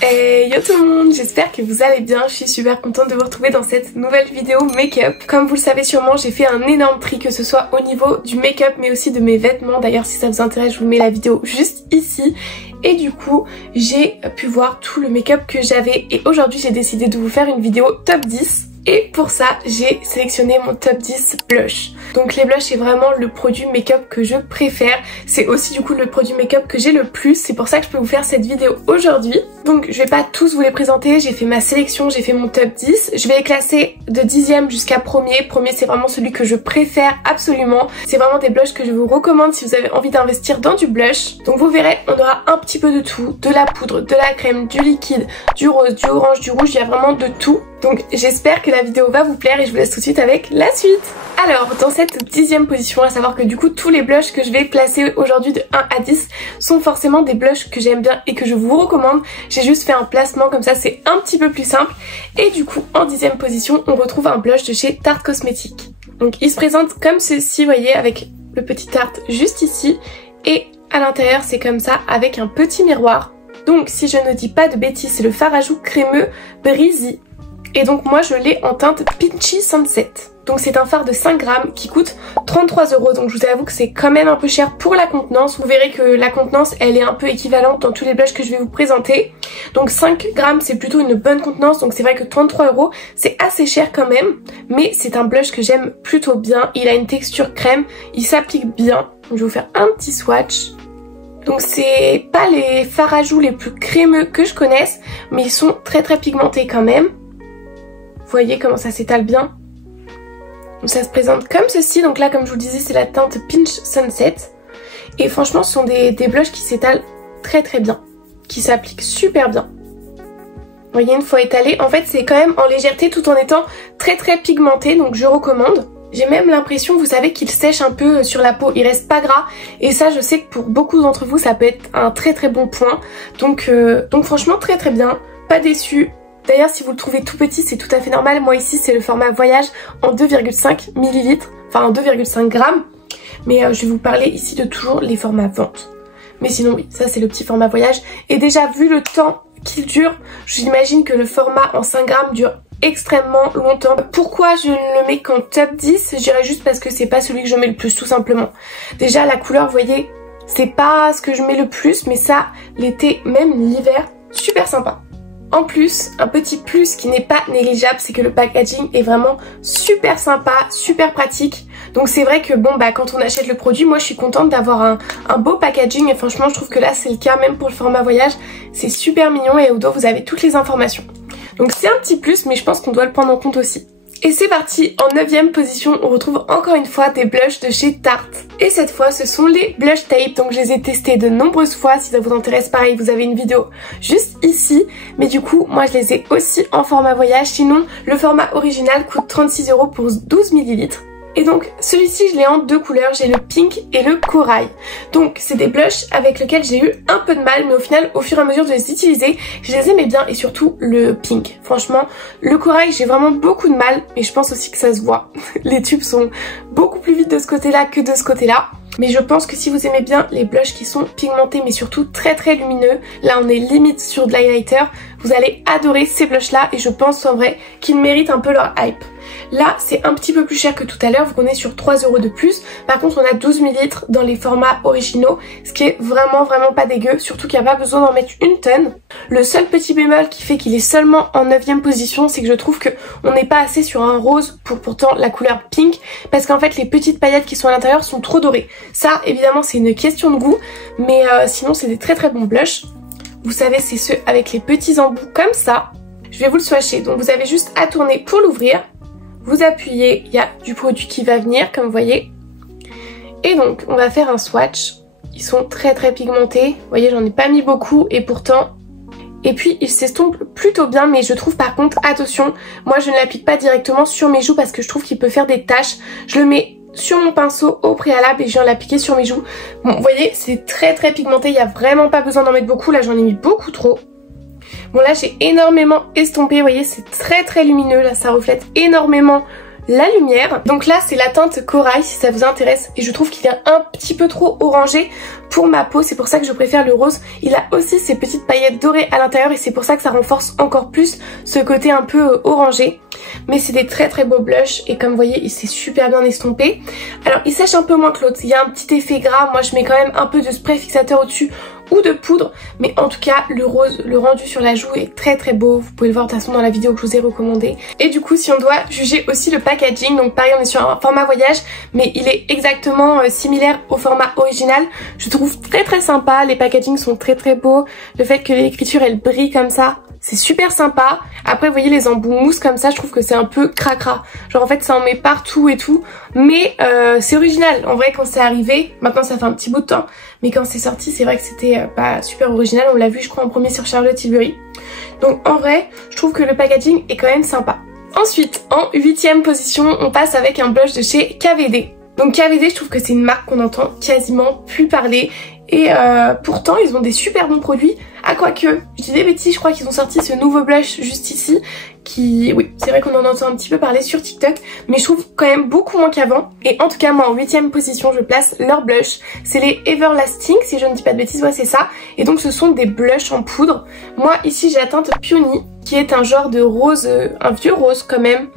Hey yo tout le monde, j'espère que vous allez bien, je suis super contente de vous retrouver dans cette nouvelle vidéo make-up. Comme vous le savez sûrement, j'ai fait un énorme tri, que ce soit au niveau du make-up mais aussi de mes vêtements. D'ailleurs si ça vous intéresse, je vous mets la vidéo juste ici. Et du coup, j'ai pu voir tout le make-up que j'avais et aujourd'hui j'ai décidé de vous faire une vidéo top 10. Et pour ça, j'ai sélectionné mon top 10 blush. Donc les blushs, c'est vraiment le produit make-up que je préfère. C'est aussi du coup le produit make-up que j'ai le plus. C'est pour ça que je peux vous faire cette vidéo aujourd'hui. Donc je vais pas tous vous les présenter. J'ai fait ma sélection, j'ai fait mon top 10. Je vais les classer de 10e jusqu'à premier. Premier, c'est vraiment celui que je préfère absolument. C'est vraiment des blushs que je vous recommande si vous avez envie d'investir dans du blush. Donc vous verrez, on aura un petit peu de tout. De la poudre, de la crème, du liquide, du rose, du orange, du rouge. Il y a vraiment de tout. Donc j'espère que la vidéo va vous plaire et je vous laisse tout de suite avec la suite. Alors dans cette 10e position, à savoir que du coup tous les blushs que je vais placer aujourd'hui de 1 à 10 sont forcément des blushs que j'aime bien et que je vous recommande. J'ai juste fait un placement comme ça, c'est un petit peu plus simple. Et du coup en 10e position on retrouve un blush de chez Tarte Cosmetics. Donc il se présente comme ceci, vous voyez, avec le petit Tarte juste ici. Et à l'intérieur c'est comme ça avec un petit miroir. Donc si je ne dis pas de bêtises, c'est le fard à joues crémeux Breezy. Et donc moi je l'ai en teinte Peachy Sunset. Donc c'est un fard de 5 grammes qui coûte 33 €. Donc je vous avoue que c'est quand même un peu cher pour la contenance. Vous verrez que la contenance elle est un peu équivalente dans tous les blushs que je vais vous présenter. Donc 5 grammes c'est plutôt une bonne contenance. Donc c'est vrai que 33 € c'est assez cher quand même. Mais c'est un blush que j'aime plutôt bien. Il a une texture crème, il s'applique bien. Donc je vais vous faire un petit swatch. Donc c'est pas les fards à joues les plus crémeux que je connaisse. Mais ils sont très pigmentés quand même. Vous voyez comment ça s'étale bien. Donc ça se présente comme ceci. Donc là comme je vous le disais c'est la teinte Peach Sunset. Et franchement ce sont des blushs qui s'étalent très bien. Qui s'appliquent super bien. Vous voyez une fois étalé. En fait c'est quand même en légèreté tout en étant très pigmenté. Donc je recommande. J'ai même l'impression, vous savez, qu'il sèche un peu sur la peau. Il reste pas gras. Et ça je sais que pour beaucoup d'entre vous ça peut être un très bon point. Donc franchement très bien. Pas déçu. D'ailleurs si vous le trouvez tout petit c'est tout à fait normal, moi ici c'est le format voyage en 2,5 ml, enfin en 2,5 grammes. Mais je vais vous parler ici de toujours les formats vente. Mais sinon oui, ça c'est le petit format voyage. Et déjà vu le temps qu'il dure, j'imagine que le format en 5 grammes dure extrêmement longtemps. Pourquoi je ne le mets qu'en top 10? Je dirais juste parce que c'est pas celui que je mets le plus tout simplement. Déjà la couleur, vous voyez, c'est pas ce que je mets le plus, mais ça l'été, même l'hiver, super sympa. En plus, un petit plus qui n'est pas négligeable, c'est que le packaging est vraiment super sympa, super pratique. Donc c'est vrai que bon bah quand on achète le produit, moi je suis contente d'avoir un beau packaging et franchement je trouve que là c'est le cas même pour le format voyage. C'est super mignon et au dos vous avez toutes les informations. Donc c'est un petit plus mais je pense qu'on doit le prendre en compte aussi. Et c'est parti, en 9e position, on retrouve encore une fois des blushs de chez Tarte. Et cette fois, ce sont les blush tape, donc je les ai testés de nombreuses fois. Si ça vous intéresse, pareil, vous avez une vidéo juste ici. Mais du coup, moi je les ai aussi en format voyage. Sinon, le format original coûte 36 € pour 12 ml. Et donc celui-ci je l'ai en deux couleurs, j'ai le pink et le corail. Donc c'est des blushs avec lesquels j'ai eu un peu de mal, mais au final au fur et à mesure de les utiliser, je les aimais bien. Et surtout le pink, franchement le corail j'ai vraiment beaucoup de mal, mais je pense aussi que ça se voit. Les tubes sont beaucoup plus vite de ce côté là que de ce côté là. Mais je pense que si vous aimez bien les blushs qui sont pigmentés mais surtout très lumineux, là on est limite sur de l'highlighter, vous allez adorer ces blushs là et je pense en vrai qu'ils méritent un peu leur hype. Là c'est un petit peu plus cher que tout à l'heure, vu qu'on est sur 3 € de plus. Par contre on a 12 ml dans les formats originaux, ce qui est vraiment pas dégueu, surtout qu'il n'y a pas besoin d'en mettre une tonne. Le seul petit bémol qui fait qu'il est seulement en 9e position, c'est que je trouve qu'on n'est pas assez sur un rose pour pourtant la couleur pink, parce qu'en fait les petites paillettes qui sont à l'intérieur sont trop dorées. Ça évidemment c'est une question de goût, mais sinon c'est des très bons blushs. Vous savez c'est ceux avec les petits embouts comme ça. Je vais vous le swatcher, donc vous avez juste à tourner pour l'ouvrir. Vous appuyez, il y a du produit qui va venir comme vous voyez. Et donc on va faire un swatch. Ils sont très pigmentés. Vous voyez j'en ai pas mis beaucoup et pourtant... Et puis ils s'estompent plutôt bien, mais je trouve par contre, attention, moi je ne l'applique pas directement sur mes joues parce que je trouve qu'il peut faire des taches. Je le mets sur mon pinceau au préalable et je viens l'appliquer sur mes joues. Bon vous voyez c'est très pigmenté, il n'y a vraiment pas besoin d'en mettre beaucoup. Là j'en ai mis beaucoup trop. Bon là j'ai énormément estompé, vous voyez c'est très lumineux, là ça reflète énormément la lumière. Donc là c'est la teinte corail si ça vous intéresse et je trouve qu'il est un petit peu trop orangé pour ma peau, c'est pour ça que je préfère le rose. Il a aussi ces petites paillettes dorées à l'intérieur et c'est pour ça que ça renforce encore plus ce côté un peu orangé. Mais c'est des très très beaux blushs et comme vous voyez il s'est super bien estompé. Alors il sèche un peu moins que l'autre, il y a un petit effet gras, moi je mets quand même un peu de spray fixateur au-dessus ou de poudre, mais en tout cas le rose, le rendu sur la joue est très très beau, vous pouvez le voir de toute façon dans la vidéo que je vous ai recommandée. Et du coup si on doit juger aussi le packaging, donc pareil on est sur un format voyage mais il est exactement similaire au format original. Je trouve très très sympa, les packagings sont très très beaux, le fait que l'écriture elle brille comme ça, c'est super sympa. Après vous voyez les embouts mousse comme ça, je trouve que c'est un peu cracra. Genre en fait ça en met partout et tout. Mais c'est original. En vrai quand c'est arrivé, maintenant ça fait un petit bout de temps. Mais quand c'est sorti c'est vrai que c'était pas super original. On l'a vu je crois en premier sur Charlotte Tilbury. Donc en vrai je trouve que le packaging est quand même sympa. Ensuite en 8ème position on passe avec un blush de chez KVD. Donc KVD je trouve que c'est une marque qu'on entend quasiment plus parler. Et pourtant ils ont des super bons produits. Ah quoique, je dis des bêtises, je crois qu'ils ont sorti ce nouveau blush juste ici qui, oui, c'est vrai qu'on en entend un petit peu parler sur TikTok, mais je trouve quand même beaucoup moins qu'avant. Et en tout cas moi en 8ème position je place leur blush, c'est les Everlasting si je ne dis pas de bêtises, ouais c'est ça. Et donc ce sont des blushs en poudre. Moi ici j'ai la teinte Peony qui est un genre de rose, un vieux rose quand même.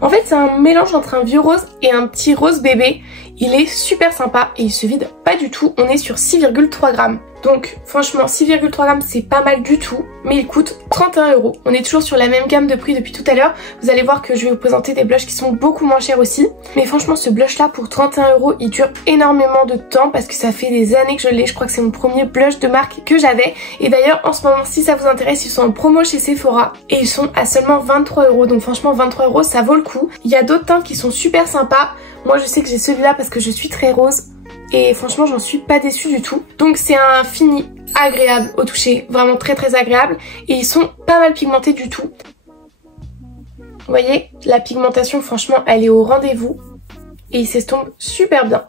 En fait c'est un mélange entre un vieux rose et un petit rose bébé. Il est super sympa et il se vide pas du tout, on est sur 6,3 grammes. Donc franchement 6,3 grammes c'est pas mal du tout, mais il coûte 31 €. On est toujours sur la même gamme de prix depuis tout à l'heure. Vous allez voir que je vais vous présenter des blushs qui sont beaucoup moins chers aussi. Mais franchement ce blush là pour 31 € il dure énormément de temps parce que ça fait des années que je l'ai. Je crois que c'est mon premier blush de marque que j'avais. Et d'ailleurs en ce moment si ça vous intéresse ils sont en promo chez Sephora et ils sont à seulement 23 €. Donc franchement 23 € ça vaut le coup. Il y a d'autres teintes qui sont super sympas. Moi je sais que j'ai celui-là parce que je suis très rose. Et franchement j'en suis pas déçue du tout. Donc c'est un fini agréable au toucher, vraiment très très agréable. Et ils sont pas mal pigmentés du tout. Vous voyez, la pigmentation franchement elle est au rendez-vous. Et il s'estompe super bien.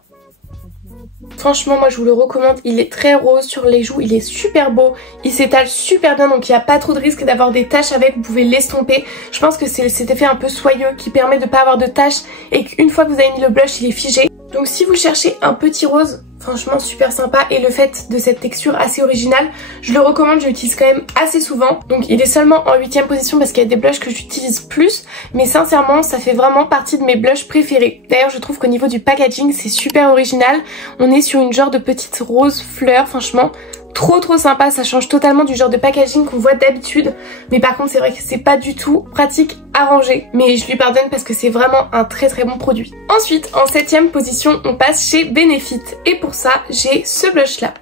Franchement moi je vous le recommande, il est très rose sur les joues, il est super beau, il s'étale super bien donc il n'y a pas trop de risque d'avoir des taches avec, vous pouvez l'estomper. Je pense que c'est cet effet un peu soyeux qui permet de pas avoir de taches et qu'une fois que vous avez mis le blush il est figé. Donc si vous cherchez un petit rose, franchement super sympa et le fait de cette texture assez originale, je le recommande, je l'utilise quand même assez souvent. Donc il est seulement en 8ème position parce qu'il y a des blushs que j'utilise plus, mais sincèrement ça fait vraiment partie de mes blushs préférés. D'ailleurs je trouve qu'au niveau du packaging c'est super original, on est sur une genre de petite rose fleur, franchement trop sympa, ça change totalement du genre de packaging qu'on voit d'habitude. Mais par contre c'est vrai que c'est pas du tout pratique à ranger, mais je lui pardonne parce que c'est vraiment un très bon produit. Ensuite en 7ème position on passe chez Benefit et pour ça j'ai ce blush là.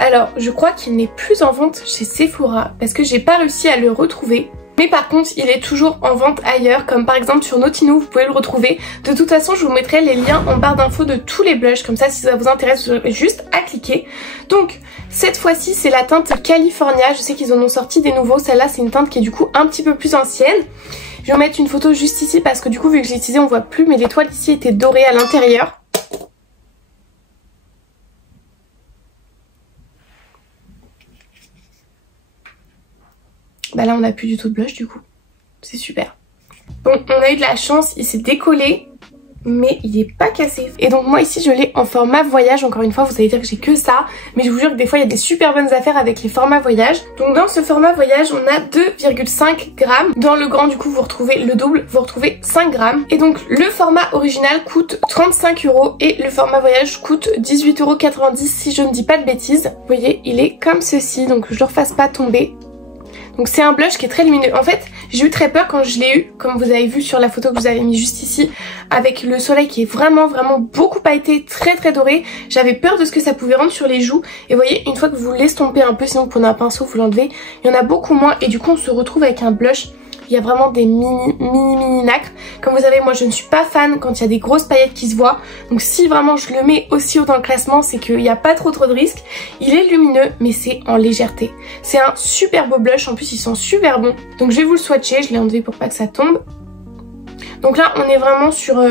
Alors je crois qu'il n'est plus en vente chez Sephora parce que j'ai pas réussi à le retrouver. Mais par contre il est toujours en vente ailleurs, comme par exemple sur Notino vous pouvez le retrouver. De toute façon je vous mettrai les liens en barre d'infos de tous les blushs, comme ça si ça vous intéresse vous aurez juste à cliquer. Donc cette fois-ci c'est la teinte California, je sais qu'ils en ont sorti des nouveaux, celle-là c'est une teinte qui est du coup un petit peu plus ancienne. Je vais vous mettre une photo juste ici parce que du coup vu que j'ai utilisé on voit plus, mais l'étoile ici était dorée à l'intérieur. Bah là on n'a plus du tout de blush du coup, c'est super. Bon on a eu de la chance, il s'est décollé mais il est pas cassé. Et donc moi ici je l'ai en format voyage, encore une fois vous allez dire que j'ai que ça, mais je vous jure que des fois il y a des super bonnes affaires avec les formats voyage. Donc dans ce format voyage on a 2,5 grammes, dans le grand du coup vous retrouvez le double, vous retrouvez 5 grammes. Et donc le format original coûte 35 € et le format voyage coûte 18,90 € si je ne dis pas de bêtises. Vous voyez il est comme ceci, donc je le refasse pas tomber. Donc c'est un blush qui est très lumineux. En fait j'ai eu très peur quand je l'ai eu, comme vous avez vu sur la photo que vous avez mis juste ici, avec le soleil qui est vraiment beaucoup pailleté, très doré. J'avais peur de ce que ça pouvait rendre sur les joues. Et vous voyez une fois que vous l'estompez un peu, sinon vous prenez un pinceau vous l'enlevez, il y en a beaucoup moins et du coup on se retrouve avec un blush. Il y a vraiment des mini nacres. Comme vous savez moi je ne suis pas fan quand il y a des grosses paillettes qui se voient. Donc si vraiment je le mets aussi haut dans le classement c'est qu'il n'y a pas trop de risques. Il est lumineux mais c'est en légèreté. C'est un super beau blush, en plus il sent super bon. Donc je vais vous le swatcher, je l'ai enlevé pour pas que ça tombe. Donc là on est vraiment sur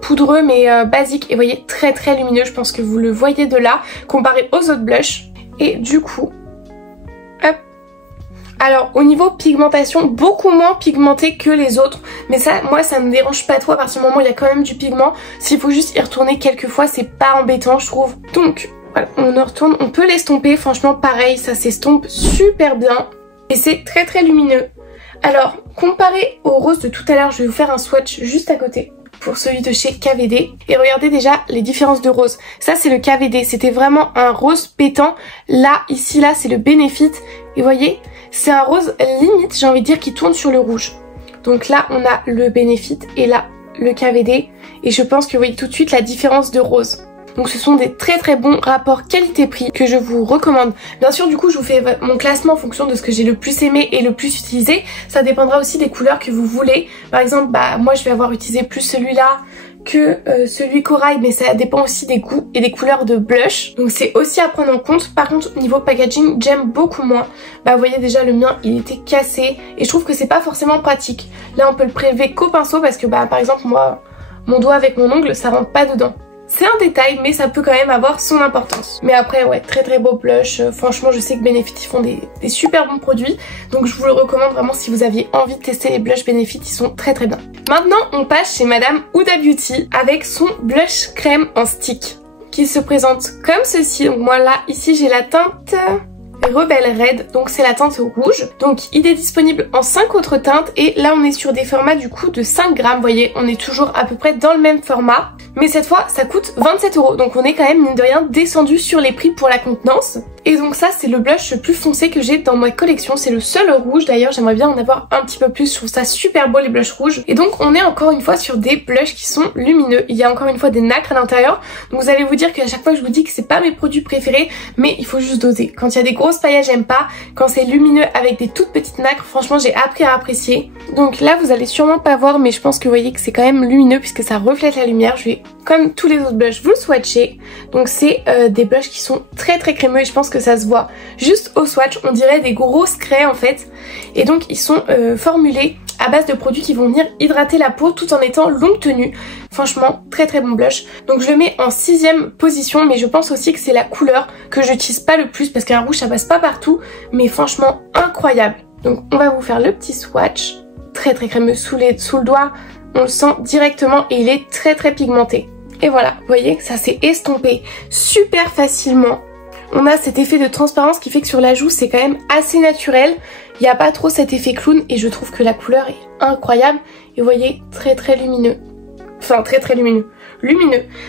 poudreux mais basique. Et vous voyez très lumineux, je pense que vous le voyez de là comparé aux autres blushs. Et du coup... hop. Alors au niveau pigmentation, beaucoup moins pigmenté que les autres, mais ça, moi ça me dérange pas trop à partir du moment où il y a quand même du pigment. S'il faut juste y retourner quelques fois, c'est pas embêtant je trouve. Donc voilà, on en retourne, on peut l'estomper, franchement pareil, ça s'estompe super bien et c'est très très lumineux. Alors comparé au rose de tout à l'heure, je vais vous faire un swatch juste à côté pour celui de chez KVD. Et regardez déjà les différences de rose. Ça c'est le KVD, c'était vraiment un rose pétant. Là, ici, là c'est le Benefit. Et vous voyez, c'est un rose limite, j'ai envie de dire, qui tourne sur le rouge. Donc là on a le Benefit et là le KVD. Et je pense que vous voyez tout de suite la différence de rose. Donc ce sont des très très bons rapports qualité-prix que je vous recommande. Bien sûr du coup je vous fais mon classement en fonction de ce que j'ai le plus aimé et le plus utilisé. Ça dépendra aussi des couleurs que vous voulez. Par exemple moi je vais avoir utilisé plus celui-là que celui corail, mais ça dépend aussi des goûts et des couleurs de blush. Donc c'est aussi à prendre en compte. Par contre niveau packaging j'aime beaucoup moins. Vous voyez déjà le mien il était cassé et je trouve que c'est pas forcément pratique. Là on peut le prélever qu'au pinceau parce que par exemple moi mon doigt avec mon ongle ça rentre pas dedans. C'est un détail mais ça peut quand même avoir son importance. Mais après ouais, très très beau blush. Franchement je sais que Benefit ils font des super bons produits. Donc je vous le recommande vraiment si vous aviez envie de tester les blushs Benefit, ils sont très très bien. Maintenant on passe chez Madame Huda Beauty avec son blush crème en stick qui se présente comme ceci. Donc moi là ici j'ai la teinte Rebelle Red, donc c'est la teinte rouge. Donc il est disponible en 5 autres teintes et là on est sur des formats du coup de 5 grammes. Vous voyez, on est toujours à peu près dans le même format. Mais cette fois ça coûte 27 €. Donc on est quand même mine de rien descendu sur les prix pour la contenance. Et donc ça c'est le blush le plus foncé que j'ai dans ma collection. C'est le seul rouge d'ailleurs, j'aimerais bien en avoir un petit peu plus. Je trouve ça super beau les blushs rouges. Et donc on est encore une fois sur des blushs qui sont lumineux. Il y a encore une fois des nacres à l'intérieur. Donc vous allez vous dire qu'à chaque fois je vous dis que c'est pas mes produits préférés. Mais il faut juste doser. Quand il y a des grosses paillages j'aime pas. Quand c'est lumineux avec des toutes petites nacres, franchement j'ai appris à apprécier. Donc là vous allez sûrement pas voir mais je pense que vous voyez que c'est quand même lumineux puisque ça reflète la lumière. Je vais comme tous les autres blushs vous le swatcher. Donc c'est des blushs qui sont très très crémeux et je pense que ça se voit juste au swatch. On dirait des grosses craies en fait. Et donc ils sont formulés à base de produits qui vont venir hydrater la peau tout en étant longue tenue. Franchement très très bon blush. Donc je le mets en 6ème position mais je pense aussi que c'est la couleur que j'utilise pas le plus parce qu'un rouge ça passe pas partout mais franchement incroyable. Donc on va vous faire le petit swatch. Très très crémeux sous le doigt. On le sent directement et il est très très pigmenté. Et voilà, vous voyez que ça s'est estompé super facilement. On a cet effet de transparence qui fait que sur la joue c'est quand même assez naturel. Il n'y a pas trop cet effet clown et je trouve que la couleur est incroyable. Et vous voyez, très très lumineux. Enfin très très lumineux.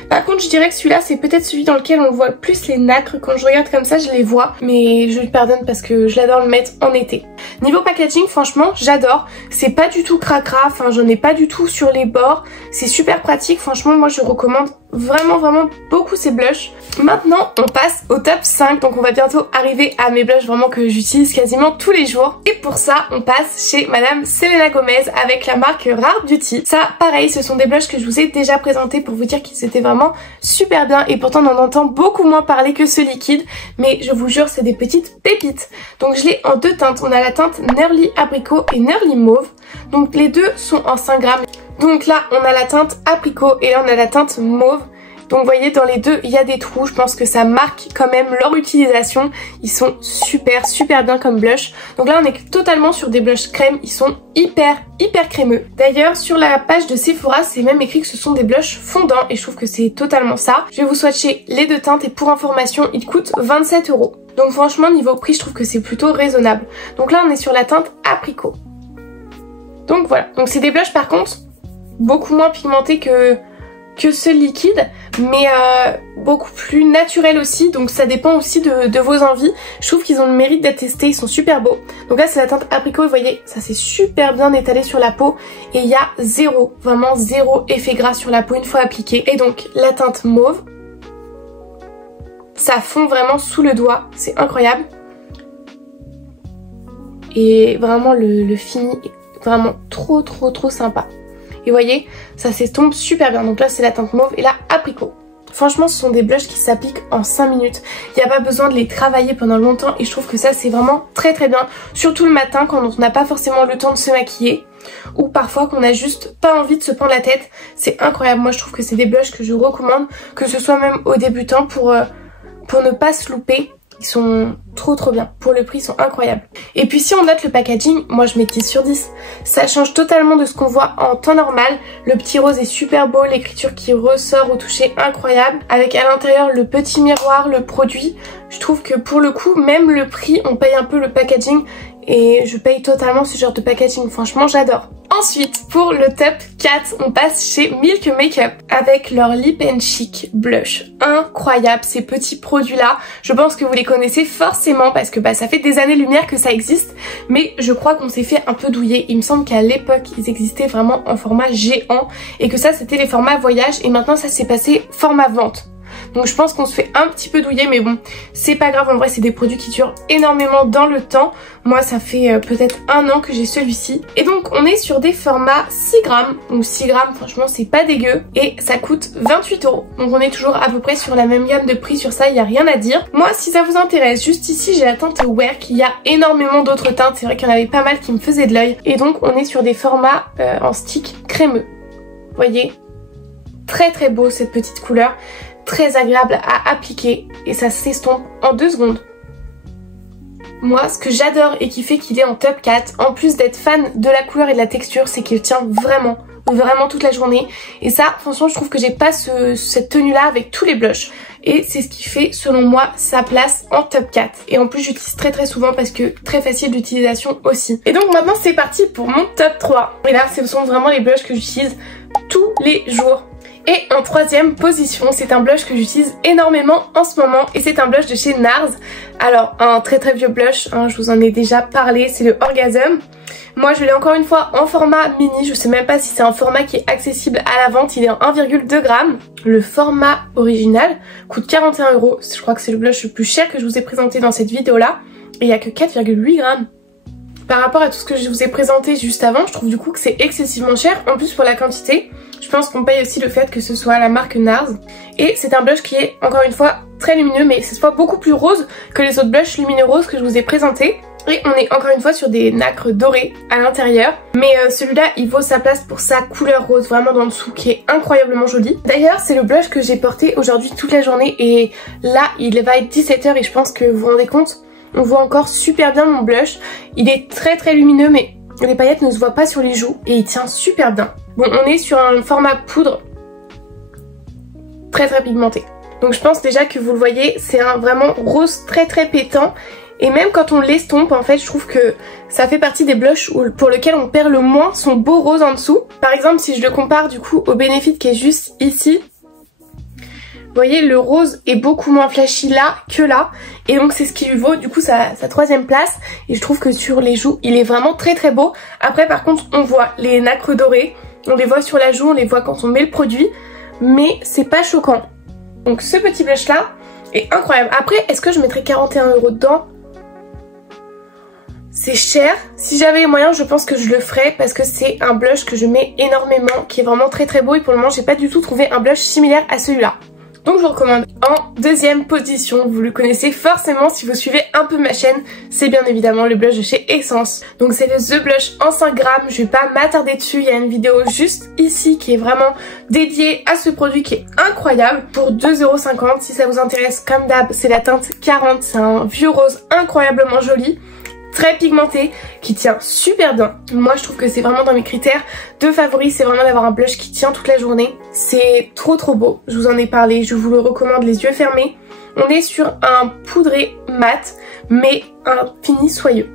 Par contre je dirais que celui-là c'est peut-être celui dans lequel on voit plus les nacres. Quand je regarde comme ça je les vois. Mais je lui pardonne parce que je l'adore le mettre en été. Niveau packaging franchement j'adore. C'est pas du tout cracra. Enfin j'en ai pas du tout sur les bords. C'est super pratique. Franchement moi je recommande vraiment beaucoup ces blushs. Maintenant on passe au top 5. Donc on va bientôt arriver à mes blushs vraiment que j'utilise quasiment tous les jours. Et pour ça on passe chez Madame Selena Gomez avec la marque Rare Beauty. Ça pareil ce sont des blushs que je vous ai déjà présentés pour vous dire qu'ils étaient vraiment super bien. Et pourtant on en entend beaucoup moins parler que ce liquide. Mais je vous jure c'est des petites pépites. Donc je l'ai en 2 teintes. On a la teinte Nerly Abricot et Nerly Mauve. Donc les deux sont en 5 grammes. Donc là on a la teinte Apricot et là on a la teinte Mauve. Donc vous voyez dans les deux il y a des trous, je pense que ça marque quand même leur utilisation. Ils sont super bien comme blush. Donc là on est totalement sur des blushs crème, ils sont hyper crémeux. D'ailleurs sur la page de Sephora c'est même écrit que ce sont des blushs fondants et je trouve que c'est totalement ça. Je vais vous swatcher les 2 teintes et pour information ils coûtent 27 €. Donc franchement niveau prix je trouve que c'est plutôt raisonnable. Donc là on est sur la teinte Apricot. Donc voilà, donc c'est des blushs par contre beaucoup moins pigmentés que ce liquide mais beaucoup plus naturel aussi, donc ça dépend aussi de vos envies. Je trouve qu'ils ont le mérite d'être testés, ils sont super beaux. Donc là c'est la teinte Apricot, vous voyez ça s'est super bien étalé sur la peau et il y a vraiment zéro effet gras sur la peau une fois appliqué. Et donc la teinte Mauve, ça fond vraiment sous le doigt, c'est incroyable. Et vraiment le fini est vraiment trop sympa. Et vous voyez, ça s'estompe super bien. Donc là c'est la teinte Mauve et la Apricot. Franchement ce sont des blushs qui s'appliquent en 5 minutes. Il n'y a pas besoin de les travailler pendant longtemps et je trouve que ça c'est vraiment très bien. Surtout le matin quand on n'a pas forcément le temps de se maquiller. Ou parfois qu'on n'a juste pas envie de se prendre la tête. C'est incroyable, moi je trouve que c'est des blushs que je recommande. Que ce soit même aux débutants pour ne pas se louper. Ils sont trop bien. Pour le prix, ils sont incroyables. Et puis si on note le packaging, moi je mets 10 sur 10. Ça change totalement de ce qu'on voit en temps normal. Le petit rose est super beau, l'écriture qui ressort au toucher incroyable. Avec à l'intérieur le petit miroir, le produit. Je trouve que pour le coup, même le prix, on paye un peu le packaging. Et je paye totalement ce genre de packaging. Franchement, j'adore. Ensuite, pour le top 4, on passe chez Milk Makeup avec leur Lip and Cheek Blush. Incroyable, ces petits produits-là. Je pense que vous les connaissez forcément parce que ça fait des années-lumière que ça existe. Mais je crois qu'on s'est fait un peu douiller. Il me semble qu'à l'époque, ils existaient vraiment en format géant et que ça, c'était les formats voyage. Et maintenant, ça s'est passé format vente. Donc je pense qu'on se fait un petit peu douiller, mais bon, c'est pas grave, en vrai c'est des produits qui durent énormément dans le temps. Moi ça fait peut-être 1 an que j'ai celui-ci. Et donc on est sur des formats 6 grammes, donc 6 grammes franchement c'est pas dégueu. Et ça coûte 28 €. Donc on est toujours à peu près sur la même gamme de prix, sur ça il y a rien à dire. Moi si ça vous intéresse, juste ici j'ai la teinte Work, il y a énormément d'autres teintes, c'est vrai qu'il y en avait pas mal qui me faisaient de l'œil. Et donc on est sur des formats en stick crémeux. Vous voyez, très beau cette petite couleur. Très agréable à appliquer et ça s'estompe en 2 secondes. Moi, ce que j'adore et qui fait qu'il est en top 4, en plus d'être fan de la couleur et de la texture, c'est qu'il tient vraiment toute la journée. Et ça, franchement, je trouve que j'ai pas cette tenue-là avec tous les blushs. Et c'est ce qui fait, selon moi, sa place en top 4. Et en plus, j'utilise très souvent parce que très facile d'utilisation aussi. Et donc maintenant, c'est parti pour mon top 3. Et là, ce sont vraiment les blushs que j'utilise tous les jours. Et en 3e position, c'est un blush que j'utilise énormément en ce moment et c'est un blush de chez NARS. Alors un très vieux blush, hein, je vous en ai déjà parlé, c'est le Orgasm. Moi je l'ai encore une fois en format mini, je sais même pas si c'est un format qui est accessible à la vente, il est en 1,2 g. Le format original coûte 41 €, je crois que c'est le blush le plus cher que je vous ai présenté dans cette vidéo là. Et il n'y a que 4,8 g. Par rapport à tout ce que je vous ai présenté juste avant, je trouve du coup que c'est excessivement cher. En plus pour la quantité, je pense qu'on paye aussi le fait que ce soit la marque NARS. Et c'est un blush qui est encore une fois très lumineux, mais cette fois beaucoup plus rose que les autres blushs lumineux roses que je vous ai présentés. Et on est encore une fois sur des nacres dorées à l'intérieur. Mais celui-là, il vaut sa place pour sa couleur rose vraiment dans le dessous qui est incroyablement jolie. D'ailleurs, c'est le blush que j'ai porté aujourd'hui toute la journée. Et là, il va être 17 h et je pense que vous vous rendez compte, on voit encore super bien mon blush. Il est très lumineux, mais les paillettes ne se voient pas sur les joues et il tient super bien. Bon, on est sur un format poudre très pigmenté. Donc je pense déjà que vous le voyez, c'est un vraiment rose très pétant. Et même quand on l'estompe, en fait, je trouve que ça fait partie des blushs pour lesquels on perd le moins son beau rose en dessous. Par exemple, si je le compare du coup au Benefit qui est juste ici, vous voyez, le rose est beaucoup moins flashy là que là. Et donc c'est ce qui lui vaut du coup sa 3e place. Et je trouve que sur les joues, il est vraiment très beau. Après par contre, on voit les nacres dorées. On les voit sur la joue, on les voit quand on met le produit. Mais c'est pas choquant. Donc ce petit blush là est incroyable. Après, est-ce que je mettrais 41 € dedans ? C'est cher. Si j'avais les moyens, je pense que je le ferais parce que c'est un blush que je mets énormément, qui est vraiment très beau. Et pour le moment, j'ai pas du tout trouvé un blush similaire à celui-là. Donc je vous recommande. En 2e position, vous le connaissez forcément si vous suivez un peu ma chaîne, c'est bien évidemment le blush de chez Essence. Donc c'est le The Blush en 5 grammes, je vais pas m'attarder dessus, il y a une vidéo juste ici qui est vraiment dédiée à ce produit qui est incroyable pour 2,50 € si ça vous intéresse. Comme d'hab, c'est la teinte 40, c'est un vieux rose incroyablement joli. Très pigmenté, qui tient super bien. Moi je trouve que c'est vraiment dans mes critères de favoris, c'est vraiment d'avoir un blush qui tient toute la journée. C'est trop beau, je vous en ai parlé, je vous le recommande les yeux fermés. On est sur un poudré mat, mais un fini soyeux.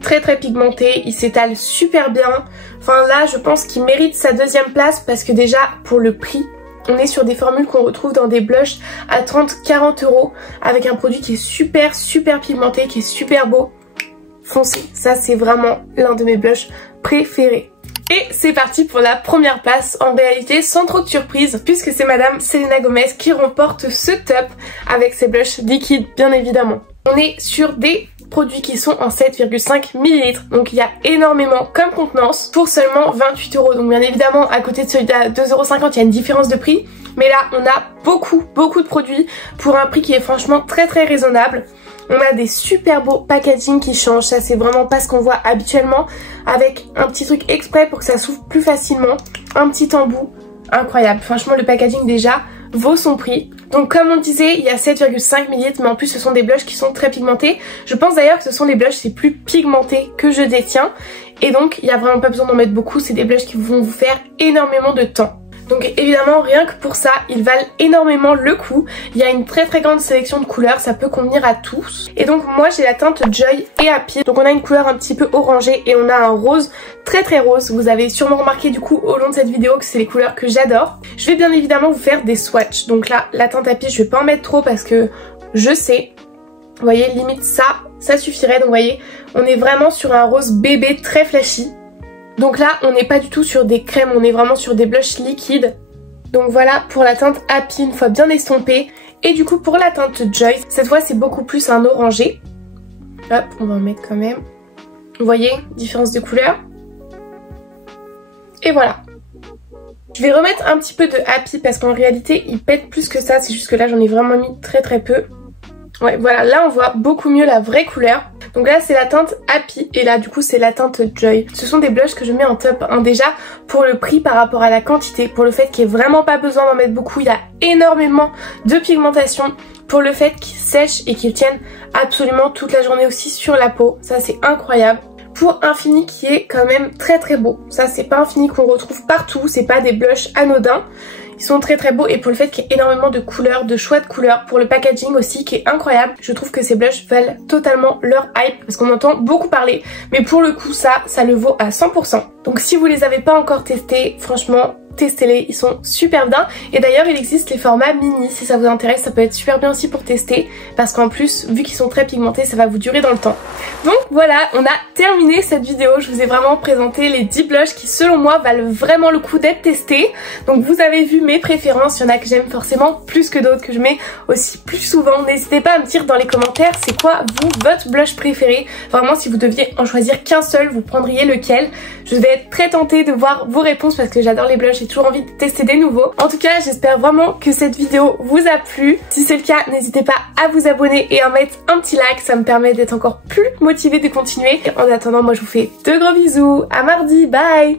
Très pigmenté, il s'étale super bien. Enfin là je pense qu'il mérite sa 2e place parce que déjà pour le prix, on est sur des formules qu'on retrouve dans des blushs à 30-40 € avec un produit qui est super pigmenté, qui est super beau. Foncez, ça c'est vraiment l'un de mes blushs préférés. Et c'est parti pour la première place, en réalité sans trop de surprise, puisque c'est Madame Selena Gomez qui remporte ce top avec ses blushs liquides bien évidemment. On est sur des produits qui sont en 7,5 ml, donc il y a énormément comme contenance pour seulement 28 €. Donc bien évidemment à côté de celui à 2,50 €, il y a une différence de prix, mais là on a beaucoup de produits pour un prix qui est franchement très raisonnable. On a des super beaux packaging qui changent, ça c'est vraiment pas ce qu'on voit habituellement, avec un petit truc exprès pour que ça s'ouvre plus facilement, un petit embout, incroyable. Franchement le packaging déjà vaut son prix. Donc comme on disait, il y a 7,5 ml, mais en plus ce sont des blushs qui sont très pigmentés. Je pense d'ailleurs que ce sont des blushs les plus pigmentés que je détiens. Et donc il n'y a vraiment pas besoin d'en mettre beaucoup, c'est des blushs qui vont vous faire énormément de temps. Donc évidemment rien que pour ça ils valent énormément le coup. Il y a une très grande sélection de couleurs, ça peut convenir à tous. Et donc moi j'ai la teinte Joy et Happy. Donc on a une couleur un petit peu orangée et on a un rose très rose. Vous avez sûrement remarqué du coup au long de cette vidéo que c'est les couleurs que j'adore. Je vais bien évidemment vous faire des swatchs. Donc là la teinte Happy je vais pas en mettre trop parce que je sais. Vous voyez limite ça suffirait. Donc vous voyez on est vraiment sur un rose bébé très flashy. Donc là on n'est pas du tout sur des crèmes, on est vraiment sur des blushs liquides. Donc voilà pour la teinte Happy une fois bien estompée. Et du coup pour la teinte Joy, cette fois c'est beaucoup plus un orangé. Hop, on va en mettre quand même. Vous voyez, différence de couleur. Et voilà. Je vais remettre un petit peu de Happy parce qu'en réalité il pète plus que ça, c'est juste que là j'en ai vraiment mis très peu. Ouais voilà, là on voit beaucoup mieux la vraie couleur. Donc là c'est la teinte Happy et là du coup c'est la teinte Joy. Ce sont des blushs que je mets en top 1 déjà pour le prix par rapport à la quantité, pour le fait qu'il n'y ait vraiment pas besoin d'en mettre beaucoup, il y a énormément de pigmentation, pour le fait qu'ils sèchent et qu'ils tiennent absolument toute la journée aussi sur la peau, ça c'est incroyable. Pour un fini qui est quand même très beau, ça c'est pas un fini qu'on retrouve partout, c'est pas des blushs anodins. Ils sont très beaux et pour le fait qu'il y ait énormément de couleurs, de choix de couleurs, pour le packaging aussi qui est incroyable. Je trouve que ces blushs valent totalement leur hype parce qu'on entend beaucoup parler. Mais pour le coup ça le vaut à 100%. Donc si vous les avez pas encore testés, franchement testez-les, ils sont super bien. Et d'ailleurs il existe les formats mini, si ça vous intéresse ça peut être super bien aussi pour tester. Parce qu'en plus vu qu'ils sont très pigmentés ça va vous durer dans le temps. Donc voilà, on a terminé cette vidéo. Je vous ai vraiment présenté les 10 blushs qui selon moi valent vraiment le coup d'être testés. Donc vous avez vu mes préférences, il y en a que j'aime forcément plus que d'autres, que je mets aussi plus souvent. N'hésitez pas à me dire dans les commentaires c'est quoi vous, votre blush préféré. Vraiment si vous deviez en choisir qu'un seul, vous prendriez lequel. Je vais être très tentée de voir vos réponses parce que j'adore les blushs, j'ai toujours envie de tester des nouveaux. En tout cas j'espère vraiment que cette vidéo vous a plu. Si c'est le cas n'hésitez pas à vous abonner et à mettre un petit like, ça me permet d'être encore plus motivée de continuer. En attendant moi je vous fais de gros bisous, à mardi, bye.